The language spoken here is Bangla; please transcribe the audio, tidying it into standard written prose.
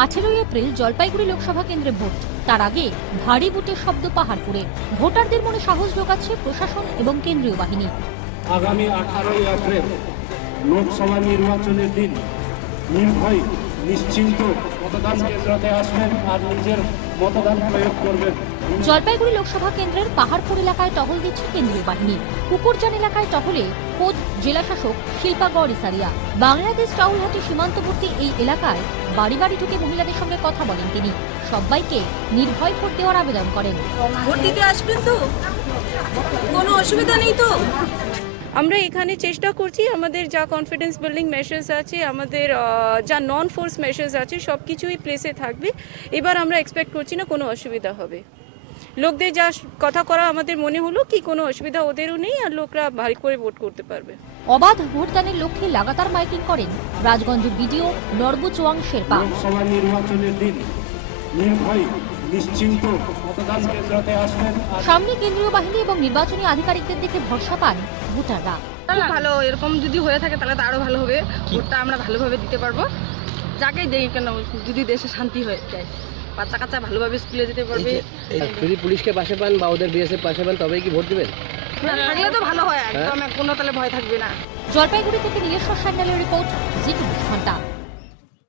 18 এপ্রিল জলপাইগুড়ি লোকসভা কেন্দ্রে ভোট। তার আগে ভারী বুটের শব্দ পাহাড়পুরে। ভোটারদের মনে সাহস যোগাচ্ছে প্রশাসন এবং কেন্দ্রীয় বাহিনী। আগামী 18 এপ্রিল লোকসভা নির্বাচনের দিন নির্ভয় নিশ্চিন্ত মতদান কেন্দ্রতে আসবেন আর নিজের মতদান প্রয়োগ করবেন। জলপাইগুড়ি লোকসভা কেন্দ্রের পাহাড়পুর এলাকায় টহল দিচ্ছে কেন্দ্রীয় বাহিনী। কুকুরজান এলাকায় টহলে খোদ জেলাশাসক শিল্পা গড়িসারিয়া। বাংলাদেশ টাউলহাটি সীমান্তবর্তী এই এলাকায় বাড়ি বাড়ি ঢুকে মহিলাদের সঙ্গে কথা বলেন তিনি। সবাইকে নির্ভয় ভোট দেওয়ার আবেদন করেন। ভোট দিতে আসবেন তো, কোনো অসুবিধা নেই তো। আমরা এখানে চেষ্টা করছি আমাদের যা কনফিডেন্স বিল্ডিং মেশার্স আছে, আমাদের যা নন ফোর্স মেশার্স আছে সব কিছুই প্লেসে থাকবে। এবার আমরা এক্সপেক্ট করছি না কোনো অসুবিধা হবে। লোকদের যা কথা করা আমাদের মনে হলো কি কোনো অসুবিধা ওদেরও নেই, আর লোকরা ভারী করে ভোট করতে পারবে। অবাধ ভোটদানের লক্ষ্যে লাগাতার মাইকিং করেন রাজগঞ্জের বিডিও নরবু চোয়াং শেরপা। লোকসভা নির্বাচনের দিন নির্ভয় নিশ্চিন্ত মতদান কেন্দ্রতে আসবেন। সামনে কেন্দ্রীয় বাহিনী এবং নির্বাচনী আধিকারিকদের দিকে ভরসা পান ভোটাররা। খুব ভালো, এরকম যদি হয়ে থাকে তাহলে তো আরো ভালো হবে। ভোটটা আমরা ভালোভাবে দিতে পারবো, যাকেই দেই কেন, যদি দেশে শান্তি হয়ে যায়, বাচ্চা কাচ্চা ভালোভাবে স্কুলে যেতে পারবে। যদি পুলিশকে পাশে পান বা ওদের বিএসএফ পাশে পান তবেই কি ভোট দিবেন? থাকলে তো ভালো হয়, একদম কোনো তাহলে ভয় থাকবে না। জলপাইগুড়ি থেকে নীলেশ্বর সান্যালের রিপোর্ট, জি 24 ঘন্টা।